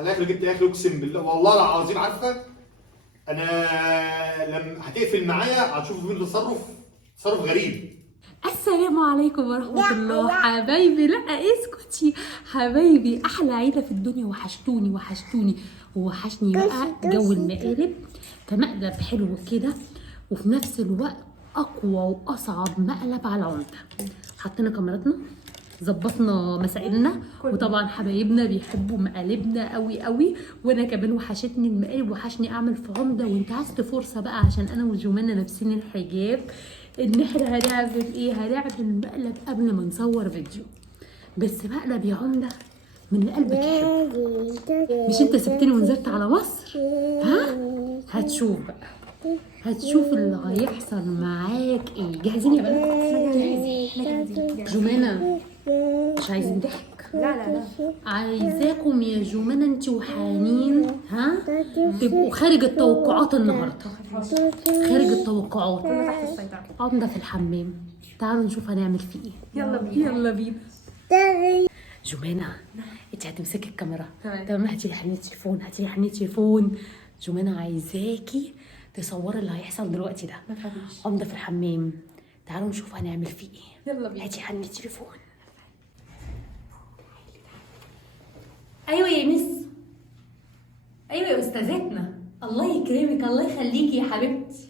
الاكل جبت اكل اقسم بالله والله العظيم. عارفه انا لما هتقفل معايا هتشوف فيديو تصرف غريب. السلام عليكم ورحمة الله حبايبي. لا اسكتي حبايبي، أحلى عيلة في الدنيا. وحشتوني ووحشني بقى جو المقالب. فمقلب حلو كده وفي نفس الوقت أقوى وأصعب مقلب على العمدة. حطينا كاميراتنا، ظبطنا مسائلنا، وطبعا حبايبنا بيحبوا مقالبنا قوي قوي، وانا كمان وحشتني المقالب، وحشني اعمل في عمده. وانتهزت فرصه بقى عشان انا وجمانه لابسين الحجاب ان احنا هنعمل ايه، هنعمل مقلب قبل ما نصور فيديو. بس مقلب يا عمده من اللي قلبك يحبه. مش انت سبتني ونزلت على مصر؟ ها هتشوف بقى، هتشوف اللي هيحصل معاك ايه. جاهزين يا بنات؟ جاهزين. جمانه مش عايزين ضحك؟ لا عايزاكم يا جمانه انت وحنين تبقوا خارج التوقعات النهارده، خارج التوقعات. كله تحت السيطرة. عمده في الحمام، تعالوا نشوف هنعمل فيه ايه. يلا بينا. جمانه انت هتمسكي الكاميرا تمام؟ هاتي لي حنين تليفون. جمانه عايزاكي تصوري اللي هيحصل دلوقتي ده. ما تخافيش. عمده في الحمام، تعالوا نشوف هنعمل فيه ايه. يلا بينا. هاتي حنين تليفون. ايوه يا مس، ايوه يا استاذتنا، الله يكرمك، الله يخليكي يا حبيبتي.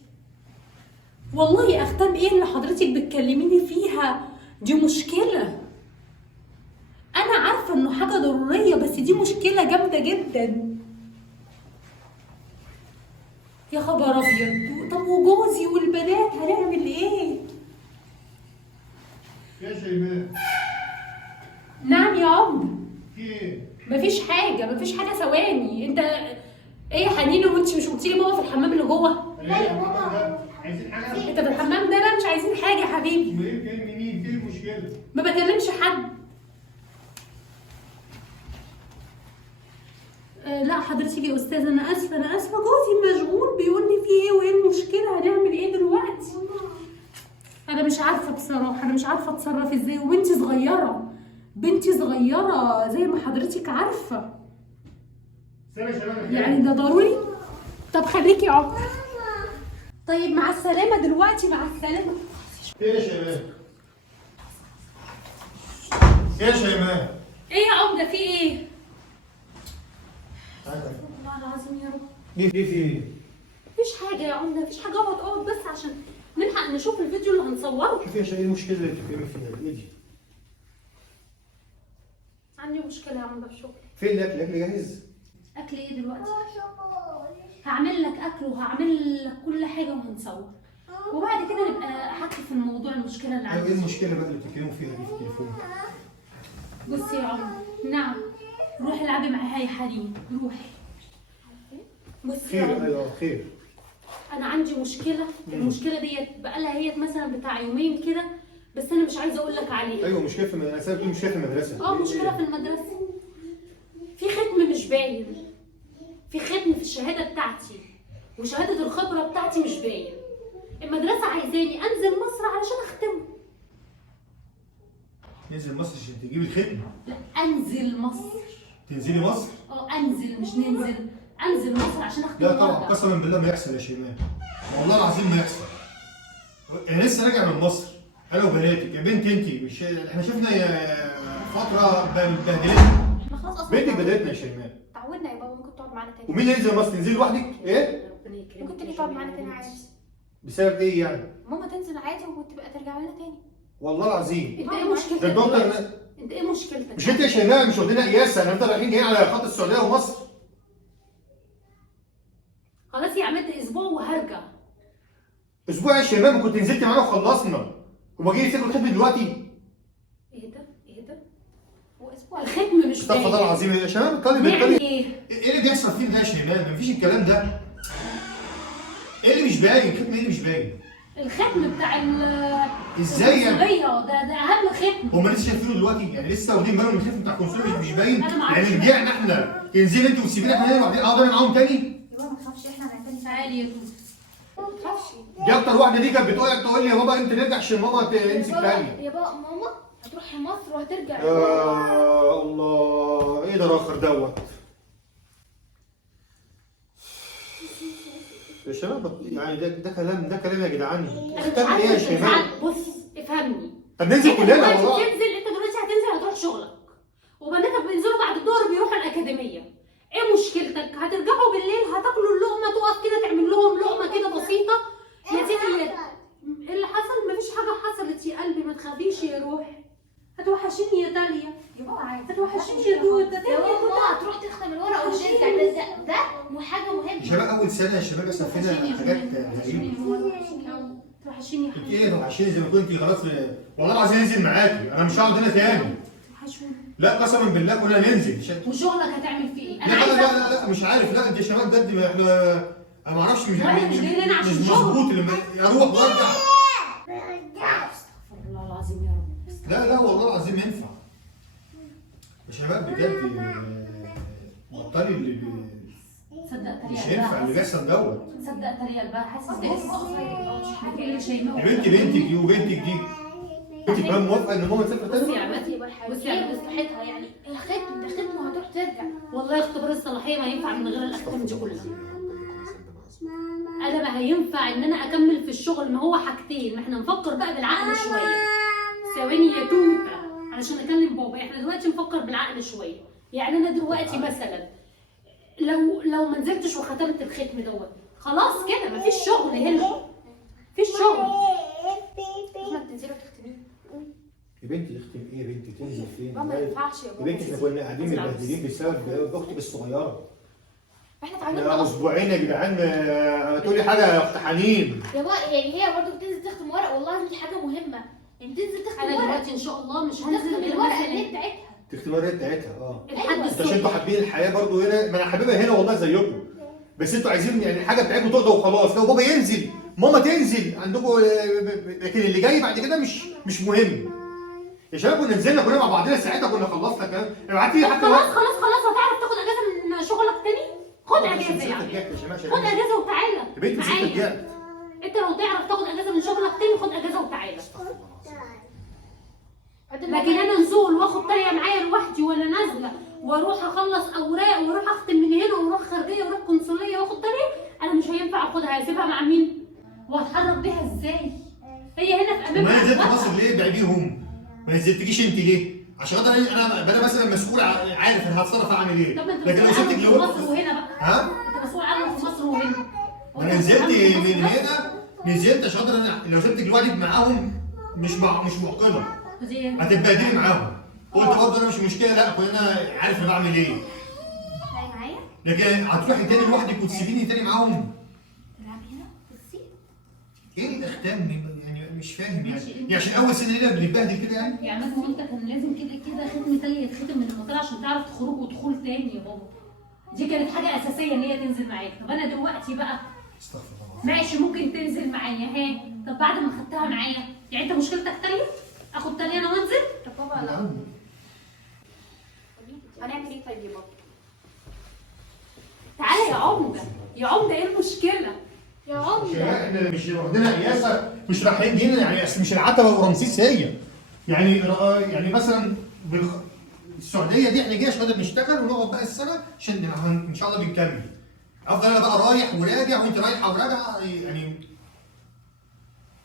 والله اختام ايه اللي حضرتك بتكلميني فيها؟ دي مشكله، انا عارفه انه حاجه ضروريه، بس دي مشكله جامده جدا. يا خبر ابيض، طب وجوزي والبنات هنعمل ايه؟ يا شيماء نعم يا عمر. في ايه؟ مفيش حاجه ثواني. انت ايه يا حنين؟ وانت مش قلتي لي بابا في الحمام اللي جوه؟ لا يا بابا عايزين حاجه؟ انت في الحمام ده؟ لا مش عايزين حاجه يا حبيبي. امال ايه بتكلمي مين؟ في المشكله؟ ما بكلمش حد. لا حضرتك يا استاذه، انا اسفه جوزي مشغول بيقول لي في ايه وايه المشكله، هنعمل ايه دلوقتي؟ انا مش عارفه بصراحه، انا مش عارفه اتصرف ازاي، وبنتي صغيره، زي ما حضرتك عارفه. سامع يا شباب يعني ده ضروري؟ طب خليكي يا عمر. طيب مع السلامه دلوقتي، مع السلامه. ايه يا شباب؟ ايه يا شيماء؟ ايه يا عمده في ايه؟ والله العظيم يا رب. ليه في ايه؟ مفيش حاجه يا عمده، مفيش حاجه. اقعد بس عشان نلحق نشوف الفيديو اللي هنصوره. شوفي يا شيماء ايه المشكله اللي بتتكلمي فيها؟ ايه دي؟ عندي مشكله يا عمده في شغلي. فين الاكل؟ الاكل جاهز؟ اكل ايه دلوقتي؟ هعمل لك اكل وهعمل لك كل حاجه وهنصور، وبعد كده نبقى احكي في الموضوع، المشكله اللي ايه عندي. المشكله بقى اللي بتتكلموا فيها دي في التليفون؟ بصي يا عمر، نعم، روحي العبي معاها يا حنين، روحي. بصي يا خير؟ عمر، ايوه خير. انا عندي مشكله. المشكله ديت بقالها هي مثلا بتاع يومين كده، بس انا مش عايزه اقول لك عليها. ايوه مشكله في المدرسه، بتقول مشكله في المدرسه. مشكله في المدرسه. في ختم مش باين، في ختم في الشهاده بتاعتي، وشهاده الخبره بتاعتي مش باين. المدرسه عايزاني انزل مصر علشان اختمه. ننزل مصر عشان تجيبي الختم؟ لا، انزل مصر. تنزلي مصر؟ انزل مش ننزل، انزل مصر عشان اختم. لا طبعا قسما بالله ما يحصل يا شيماء، والله العظيم ما يحصل. انا لسه راجع من مصر انا وبناتك. يا بنت انت مش احنا شفنا فتره مبهدلين؟ احنا خلاص اصلا بنتك بدأتنا يا شيماء. تعودنا يا بابا، ممكن تقعد معانا تاني. ومين ينزل مصر؟ تنزلي لوحدك؟ ايه؟ ربنا يكرمك. ممكن تيجي تقعد معانا تاني عادي. بسبب ايه يعني؟ ماما تنزل عادي وتبقى ترجع لنا تاني. والله العظيم انت ايه مشكلتك ده الدكتور. دلوقتي؟ انت ايه مشكلتك؟ مش انت يا شيماء مش واخدين قياس؟ احنا هنفضل رايحين جايين على خط السعوديه ومصر. خلاص يا عماد، اسبوع وهرجع. اسبوع يا شيماء؟ ما كنت نزلت معانا وخلصنا، وما جاي تاخد الختم دلوقتي؟ ايه ده؟ هو اسبوع. الختم مش استغفر الله باين. العظيم يا شباب. الطالب نعمل ايه؟ ايه اللي بيحصل فينا ده يا شيماء؟ مفيش الكلام ده. ايه اللي مش باين؟ الختم ايه اللي مش باين؟ الختم بتاع ازاي يعني؟ القنصلية، ده اهم ختم. هم لسه شايفينه دلوقتي؟ يعني لسه واخدين بالهم من الختم بتاع القنصليه مش باين؟ أنا ما أعرفش. يعني رجعنا احنا تنزلي انت وتسيبيني احنا هنا لوحدنا اقعد انا معاهم تاني؟ يا بابا ما تخافش، احنا هنعتني فيها. تعالي يا توت. ما تخافش. دي اكتر واحده دي كانت تقول لي يا بابا انت نرجع عشان ماما تمسك تاني. يا بابا ماما هتروحي مصر وهترجع. يا الله ايه ده الاخر دوت؟ يا شباب يعني ده كلام يا جدعان. انا مش اختار ايه يا عارفه شباب؟ تزعل. بص افهمني، طب ننزل انت كلنا دلوقتي والله. بتنزل، انت دلوقتي هتنزل هتروح شغلك، وبناتك بينزلوا بعد الظهر بيروحوا الاكاديميه. ايه مشكلتك؟ هترجعوا بالليل هتاكلوا اللقمه، تقف كده تعمل لهم لقمه كده بسيطه. يا سيدي ايه اللي حصل؟ مفيش حاجه حصلت يا قلبي، ما تخافيش يا روح. هتوحشيني يا داليا، يا بابا عادي. هتوحشيني يا دودة. يا بابا هتروح تختم الورق وترجع، ده حاجه يا مهمه. شباب اول سنه يا شباب بس فينا حاجات غريبه. توحشيني يا انت حبيبي. ايه توحشيني زي ما كنت خلاص والله العظيم انزل معاكي، انا مش هقعد هنا تاني. توحشوني. لا قسما بالله كلنا ننزل. وشغلك هتعمل فيه ايه؟ انا لا عايزه لا لا مش عارف. لا انت يا شباب بجد احنا انا ما اعرفش مش واحنا مش جايين هنا عشان مش شغل. مظبوط اللي اروح وارجع. استغفر الله العظيم يا رب. لا والله العظيم ينفع يا شباب بجد. بطلي اللي تصدق تريق مش هينفع اللي بيحصل دوت. تصدق تريق بقى، حاسس مش حاجه اللي شايماه. يا بنتي بنتك دي وبنتك دي انت كمان موافقه ان ماما تسافر بصي تاني؟ يا عمتي، بصي يا عمتي، مصلحتها يعني الختم وهتروح ترجع. والله اختبار الصلاحيه ما ينفع من غير الاحكام دي كلها. انا ما هينفع ان انا اكمل في الشغل، ما هو حاجتين، ما احنا نفكر بقى بالعقل شويه. ثواني يا توته علشان اكلم بابا. احنا دلوقتي نفكر بالعقل شويه. يعني انا دلوقتي مثلا لو ما نزلتش وختمت الختم دوت خلاص كده مفيش شغل هنا، مفيش شغل. لازم تنزلوا تختميه. يا بنتي اختم ايه يا بنتي؟ تنزل فين؟ ما ينفعش يا يا بابا. بنتي احنا كنا قاعدين متبهدلين بسبب اختي الصغيره. احنا يا اتعلمنا اصلا. اسبوعين يا جدعان تقولي حاجه يا اخت حنين. يا بابا يعني هي برضه بتنزل تختم ورق، والله دي حاجه مهمه. يعني تنزل تختم انا ورق، دلوقتي ان شاء الله مش هنزل تختم غير الورقه اللي مثلا بتاعتها. تختمي الورقه بتاعتها لحد عشان الصبح. انتوا حابين الحياه برضو هنا. ما انا حاببها هنا والله زيكم، بس انتوا عايزين يعني حاجه بتاعتكم تقضى وخلاص. لو بابا ينزل ماما تنزل عندكم، لكن اللي جاي بعد كده مش مهم. يا شباب كنا نزلنا كلنا مع بعضنا ساعتها كنا خلصنا الكلام. ابعتي لي حتى خلاص هتعرف تاخد اجازه من شغلك تاني؟ خد اجازه يعني، خد اجازه وتعالى يا بنتي نسيت معايا. رجعت. انت لو تعرف تاخد اجازه من شغلك تاني خد اجازه وتعالى. لكن انا نزول واخد تانية معايا لوحدي ولا نازله واروح اخلص اوراق واروح اختم من هنا واروح خارجيه واروح قنصليه واخد تانية، انا مش هينفع اخدها. هسيبها مع مين؟ وهتحرك بيها ازاي؟ هي هنا في امام ما نزلت أخواتها. مصر ليه؟ بعديهم. ما نزلتكيش انت ليه؟ عشان خاطر انا مثلا مسؤول عارف انا هتصرف اعمل ايه. طب انت لكن لو مسؤول سبتك عنهم في لوحدك مصر وهنا بقى. ها؟ انت مسؤول عنهم في مصر وهنا. انا نزلت من هنا، نزلت عشان خاطر انا لو سبتك لوحدك معاهم مش معقده. هتتبهدلي معاهم. قلت برضه انا مش مشكله، لا كلنا عارف انا بعمل ايه. معايا لكن هتروحي تاني لوحدك وتسيبيني تاني معاهم. تلعبي هنا بصي. ايه الاختام؟ يعني مش فاهم يعني عشان اول سنه هنا بنتبهدل كده يعني. يعني مثلا انت كان لازم كده ختم تاني يتختم من المطار عشان تعرف تخرج ودخول تاني يا بابا. دي كانت حاجه اساسيه ان هي تنزل معاك. طب انا دلوقتي بقى استغفر الله. ماشي ممكن تنزل معايا ها. طب بعد ما خدتها معايا يعني انت مشكلتك تانية؟ اخد تانية انا وانزل؟ طب بابا لا. هنعمل ايه طيب يا بابا؟ تعالى يا عمده، يا عمده ايه المشكله؟ يا عمده احنا مش واخدينها قياسه، مش رايحين جينا يعني اصل مش العتبه ورمسيس هي. يعني مثلا السعوديه دي احنا جايين عشان خاطر نشتغل ونقعد بقى السنه عشان ان شاء الله بنكمل. افضل انا بقى رايح وراجع وانت رايحه وراجعه يعني.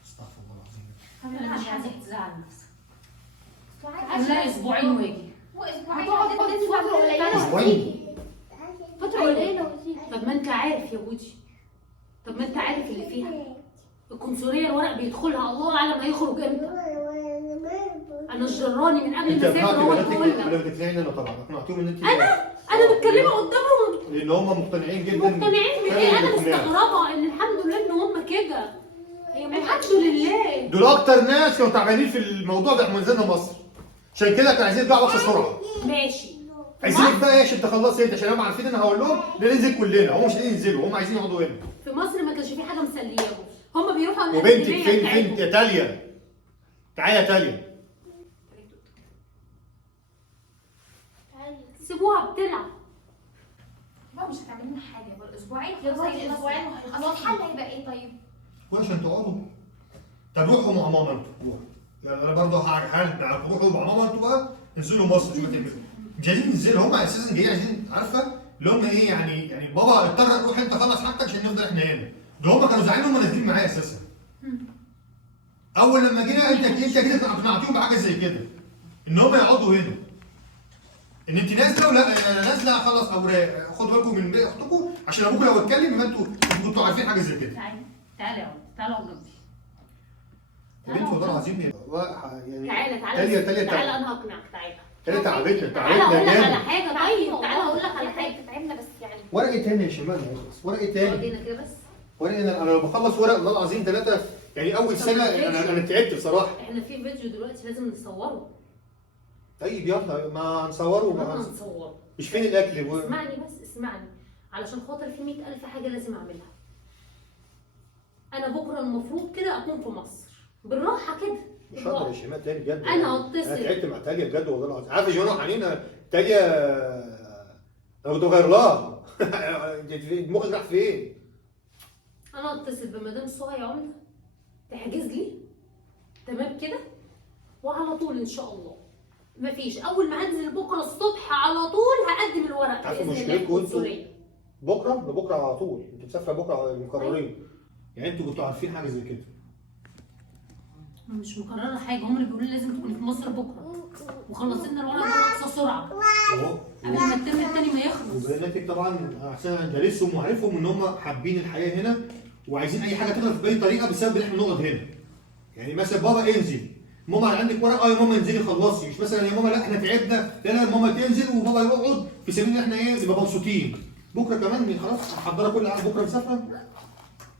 استغفر الله العظيم. انا مش عايزاك تزعل نفسك. عايزة- لا اسبوعين واجي. واسبوعين هتقعد فتره قليله أسبوعين؟ فتره قليله وتيجي. طب ما انت عارف يا بودي، طب ما انت عارف اللي فيها. القنصليه الورق بيدخلها الله اعلم هيخرج امتى. انا الجراني من قبل انت ما اسافر هو اقنعتي يقول بناتك لك. ولا بتقنعيني انا؟ طبعا اقنعتيهم ان انت انا متكلمه قدامهم لان هم مقتنعين جدا. مقتنعين بايه؟ انا مستغربه ان الحمد لله ان هم كده. الحمد لله. دول اكتر ناس كانوا تعبانين في الموضوع ده لما نزلنا مصر. عشان كده كانوا عايزين يرجعوا بسرعه. ماشي. عايزينك بقى ايش تخلصي انت عشان هم عارفين ان هقول لهم ننزل كلنا. هم مش عايزين ينزلوا، هم عايزين يقعدوا هنا. في مصر ما كانش في حاجه مسلياهم، هم بيروحوا على وبنتك الأكاديمية فين بتاعتهم. يا تاليا؟ تعالي يا تاليا. سيبوها بتلعب. بابا مش هتعمل لنا حاجه بقى اسبوعين. خلاص اسبوعين وهنخلص. الحل هيبقى ايه طيب؟ عشان تقعدوا. طب روحوا مع ماما انتوا، روحوا. يعني انا برضه هعمل معاكم، روحوا مع ماما انتوا بقى انزلوا مصر شوفوا تعملوا. مش عايزين ينزلوا، هم اساسا جايين عايزين عارفه اللي هم ايه يعني بابا اضطر روح انت خلص حاجتك عشان نفضل احنا هنا. ده هم كانوا زعلانين هم نازلين معايا اساسا. اول لما جينا انت كده اقنعتيهم بحاجه زي كده ان هم يقعدوا هنا. ان انت نازله ولا انا نازله اخلص اوراق، خدوا بالكم من بيت اختكم عشان ابوكم لو اتكلم يبقى انتوا كنتوا عارفين حاجه زي كده. تعالى اقعد جنبي. يا بنت والله العظيم يعني تعالى انا هقنعك. تعالى تعبتنا تعالى اقول لك على حاجه. طيب تعالى اقول لك على حاجه. تعبنا بس يعني. ورق ايه تاني يا شمال؟ ورق ايه تاني؟ ودينا كده بس. ورق انا لو بخلص ورق والله العظيم 3 يعني اول سنه انا تعبت بصراحه. احنا في فيديو دلوقتي لازم نصوره. طيب يلا ما هنصوره ما هنصوره. مش فين الاكل اسمعني بس اسمعني علشان خاطر في 100,000 حاجه لازم اعملها. انا بكره المفروض كده اكون في مصر بالراحه كده. مش هقدر يا شيماء تاني بجد. انا هتصل. انا تعبت مع تاليا بجد والله العظيم. عارف يا جماعه علينا تاليا انا كنت بغير لها دماغك راح فين؟ انا هتصل بمدام سهى عمده تحجز لي تمام كده وعلى طول ان شاء الله. مفيش اول ما هنزل بكره الصبح على طول هقدم الورق عارفه باذن الله مشكلتكم انتوا القنصليه. بكره على طول. انتوا مسافره بكره مقررين. يعني انتوا كنتوا عارفين حاجه زي كده. مش مقرره حاجه، هم اللي بيقولوا لي لازم تكوني في مصر بكره وخلصنا الورق باقصى سرعه قبل ما الترم الثاني ما يخلص. وبناتك طبعا احسن انا دارسهم وعارفهم ان هم حابين الحياه هنا وعايزين اي حاجه تخلص باي طريقه بسبب ان احنا نقعد هنا. يعني مثلا بابا انزل، ماما عندك ورق يا ماما انزلي خلصي، مش مثلا يا ماما لا احنا تعبنا، لا ماما تنزل وبابا يقعد في سبيل ان احنا ايه نبقى مبسوطين. بكره كمان خلاص محضره كل حاجه بكره مسافره.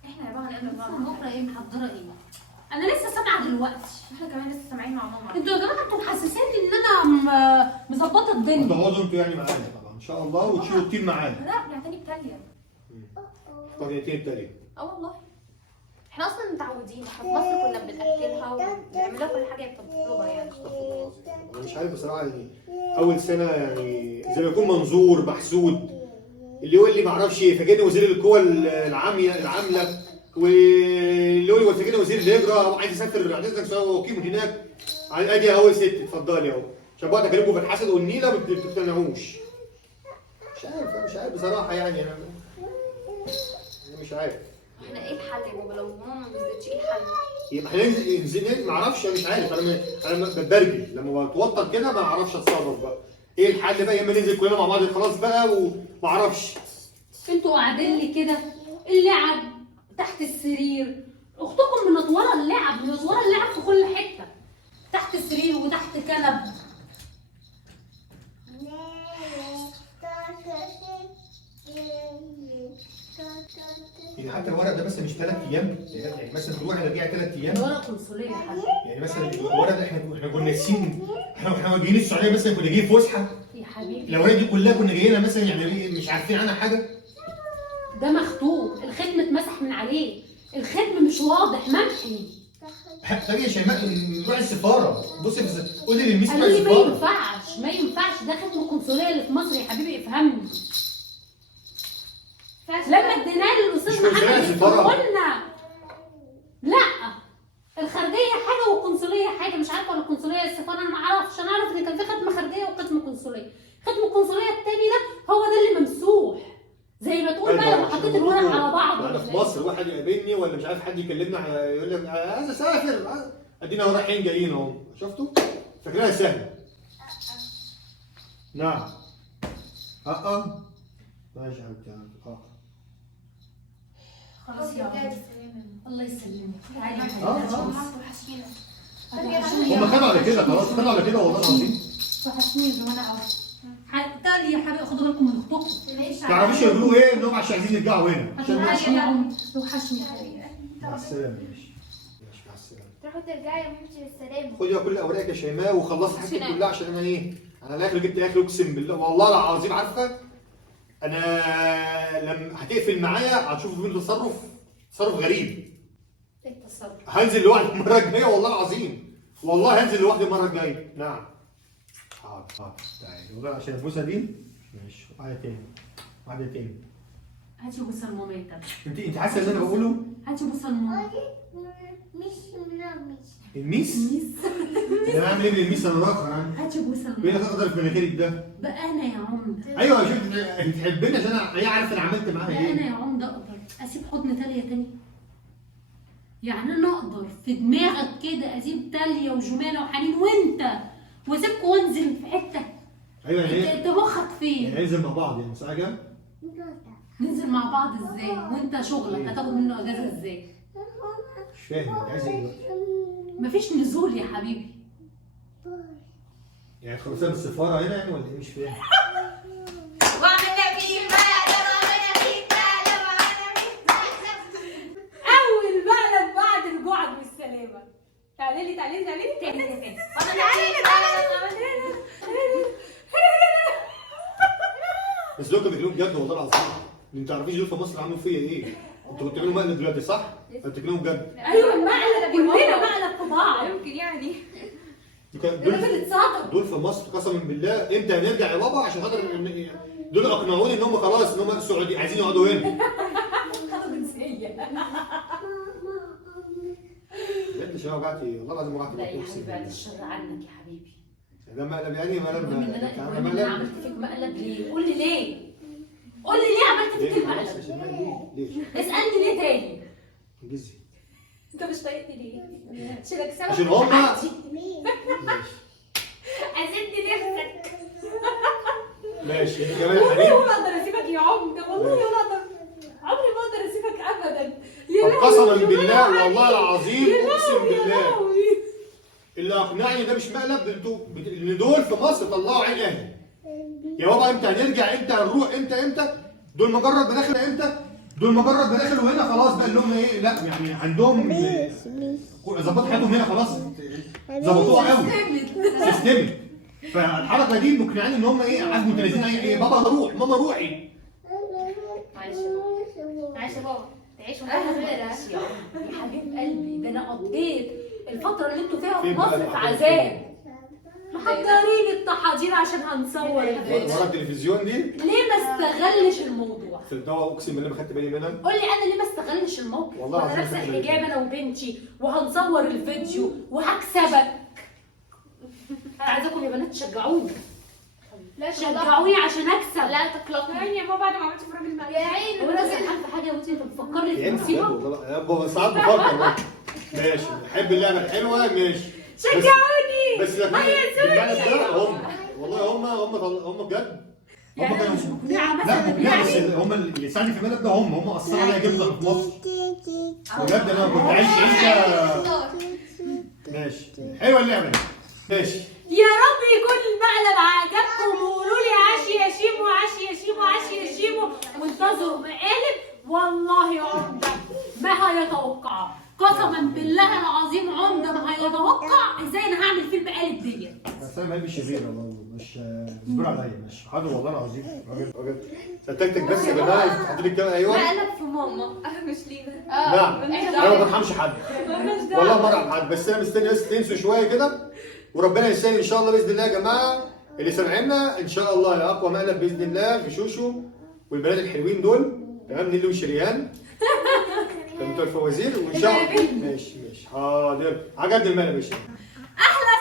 احنا يا بابا هنقابل بعض بكره ايه محضره ايه؟ انا لسه سامعه دلوقتي. احنا كمان لسه سامعين مع ماما. انتوا يا جماعه انتوا محسسين ان انا مظبطه الدنيا. هتقعدوا انتوا يعني معانا طبعا ان شاء الله وتشيلوا التيم معانا. لا بنعتني بتاليا. طريقتين التانية. والله احنا اصلا متعودين، احنا في مصر كنا بناكلها وبنعمل لها كل حاجه هي بتطلبها يعني. انا مش عارف بصراحه يعني اول سنه يعني زي ما يكون منظور محسود اللي يقول لي ما اعرفش فاكرني وزير القوى العامله واللي يقول لي فاكرني وزير الهجره وعايز اسافر عايزك سواء وكيل هناك. ادي اول ست اتفضلي اهو عشان بقعد اكلمكم في الحسد والنيله ما بتقتنعوش. مش عارف بصراحه يعني انا مش عارف. احنا ايه الحل يا بابا لو ماما ما نزلتش؟ ايه الحل؟ يبقى هننزل ما اعرفش مش عارف. انا بتبرجل لما بتوتر كده ما اعرفش اتصرف بقى. ايه الحل بقى؟ يا اما ننزل كلنا مع بعض خلاص بقى وما اعرفش. انتوا قاعدين لي كده اللعب تحت السرير، اختكم منطوره اللعب في كل حته تحت السرير وتحت كنب. يعني حتى الورق ده بس مش 3 ايام يعني مثلا كل واحد رجع 3 ايام. الورق قنصليه يا حبيبي. يعني مثلا الورق ده احنا كنا ناسيين احنا جايين السعوديه مثلا كنا جايين فسحه يا حبيبي الاوراق دي كلها كنا جايينها مثلا يعني مش عارفين عنها حاجه. ده مختوم، الختم اتمسح من عليه، الختم مش واضح ممحي. طب يا شيماء نروح السفاره بصي بس قولي للميس قالوا لي ما ينفعش ده ختم القنصليه اللي في مصر يا حبيبي افهمني. لما اديناه للاستاذ محمد قلنا لا الخارجيه حاجه والقنصليه حاجه، مش عارفه ولا القنصليه السفاره انا ما اعرفش. انا اعرف ان كان في ختم خارجيه وختم قنصليه. ختم القنصليه التاني ده هو ده اللي ممسوح زي ما تقول بقى لما حطيت الورق على بعض. انا في مصر واحد يقابلني ولا مش عارف حد يكلمنا يقول لي عايز اسافر ادينا اهو رايحين جايين اهو شفتوا؟ فاكرها سهله. نعم. ماشي يا حبيبتي. خلاص يا عم الله يسلمك. تعالي وحشينا. هم خدوا على كده خلاص خدوا على كده والله العظيم. وحشني زي ما انا عارفه. تعالي يا حبيبي خدوا بالكم من اختكم. ما تعرفوش يقولوا ايه انهم عشان عايزين يرجعوا هنا. وحشني يا عم وحشني يا حبيبي. مع السلامه. ماشي مع السلامه. تروحوا ترجعي يا مامتي بالسلامه. خدي بقى كل اوراقك يا شيماء وخلصت حاجتك كلها عشان انا ايه؟ انا الاخر جبت الاخر اقسم بالله والله العظيم. عارفه انا لما هتقفل معايا هتشوفوا فين تصرف غريب. ايه التصرف؟ هنزل لوحدي المره الجايه والله العظيم. والله هنزل لوحدي المره الجايه. نعم. حاضر تعالي عشان البوسه دي. ماشي واحده تاني. هاتي بوسه لمامتك. انت حاسه اللي انا بقوله؟ هاتي بوسه لمامتك. الميس؟ انا بعمل ايه بالميس انا راخر؟ هاتي بوسه لمامتك. مين اللي تقدر في مناخيرك ده؟ بقى انا يا عمده. ايوه شوف انت تحبني عشان هي عارفه انا عملت معاها بقى ايه. انا يا عمده اقدر. اسيب حضن تالية تاني؟ يعني انا اقدر في دماغك كده اسيب تالية وجمانة وحنين وانت واسيبكم وانزل في حته؟ ايوه يعني انت مخك فين؟ يعني ننزل مع بعض يعني ساعه كده. ننزل مع بعض ازاي؟ وانت شغلك هتاخد منه اجازه ازاي؟ مش فاهم انت عايز ايه دلوقتي؟ مفيش نزول يا حبيبي. يعني خلصنا من السفاره هنا يعني ولا ايه؟ مش فاهم. اول مقلب بعد رجوعك بالسلامه. تعالي تاني. بس دول كانوا بيتكلموا بجد والله العظيم. انت ما تعرفيش دول في مصر عملوا فيا ايه؟ انتوا كنتوا بتعملوا مقلب دلوقتي صح؟ بتتكلموا بجد. ايوه مقلب، كلنا مقلب في بعض. يمكن يعني دول بنتصادم. دول في مصر قسما بالله امتى هنرجع يا بابا عشان خاطر دول اقنعوني ان هم خلاص ان هم السعوديين عايزين يقعدوا هنا. خدوا جنسيه. بجد شباب وجعتي والله العظيم وجعتي لا يا بطني حبيبي بعد الشر عنك يا حبيبي. ده مقلب يعني مقلب المهم ان انا بتاع المهم ان انا مقلب. عملت فيك مقلب ليه؟ قول لي ليه؟ قول لي ليه عملت فيك ليه؟ المقلب؟ ليه؟ اسالني ليه تاني؟ انجزي. انت مش طايقني ليه؟ عشان اكسبك عشان هما عادي. ماشي عايزني نفسك. ماشي انت كمان والله حبيبي. ولا اقدر اسيبك يا عمده، والله ولا اقدر، عمري ما اقدر اسيبك ابدا. طب قسما بالله والله العظيم اقسم بالله لهوي. اللي اقنعني ده مش مقلب ده انتوا ان دول في مصر طلعوا عين اهلي. يا بابا امتى هنرجع؟ امتى هنروح؟ امتى؟ دول مجرد مداخل امتى؟ دول مجرد مداخل وهنا خلاص بقى اللي هم ايه؟ لا يعني عندهم ظبطوا حياتهم هنا خلاص ظبطوها قوي سيستمت. فالحركه دي مقنعين ان هم ايه عاجبوا متنازلين ايه بابا هروح ماما روحي. معلش يا بابا تعيشوا معانا غيرها. يا حبيب قلبي ده انا قضيت الفترة اللي انتوا فيها في فين بقى مصر في الحاجات عذاب. محضرين التحاضير عشان هنصور الفيديو. ورا التلفزيون دي ليه ما استغلش الموضوع؟ في الدواء اقسم بالله ما خدت بالي منها. قول لي انا ليه ما استغلش الموقف؟ والله وانا العظيم لابسه ما خدت بالي. الحجاب انا وبنتي وهنصور الفيديو وهكسبك. انا عايزاكم يا بنات تشجعوني. لا شجعوني عشان اكسب. لا تقلقني يا بابا بعد ما عملت في الراجل المقلب يا عيني. هو لازم عارفه حاجه وانت بتفكري في يعني بجد المصيبه. والله يا بابا ساعات بفكر ماشي بحب اللعبه الحلوه ماشي. شجعوني. بس لكن هيسوني. هم والله هم بجد هم يعني انا كانوا مش مقنعه لا مثلا لا بس يعني. هم اللي ساعدني في الملف ده هم اثروا عليا جدا في مصر. بجد انا كنت عايش عيشه ماشي حلوه اللعبه دي ماشي. يا رب يكون المقلب عجبكم وقولوا لي عاش يا شيمو عاش يا شيمو عاش يا شيمو. وانتظروا مقالب والله عمده ما هيتوقع. قسما بالله العظيم عمده ما هيتوقع ازاي انا هعمل فيه المقالب ديت. بس انا ما بحبش شرير والله مش اصبر عليا مش حاضر والله العظيم راجل ستكتك بس يا جماعه حاطط لي الكلام ايوه. مقلب في ماما مش لينا. نعم انا ما برحمش حد والله ما برحم حد بس انا مستني بس تنسوا شويه كده وربنا يسهل ان شاء الله باذن الله يا جماعه اللي سامعينا ان شاء الله اقوى مقلب باذن الله في شوشو والبنات الحلوين دول تمام نيلي وشريان كانوا بتوع الفوازير وان شاء الله ماشي حاضر عجبني المقلب يا شيخ. احلى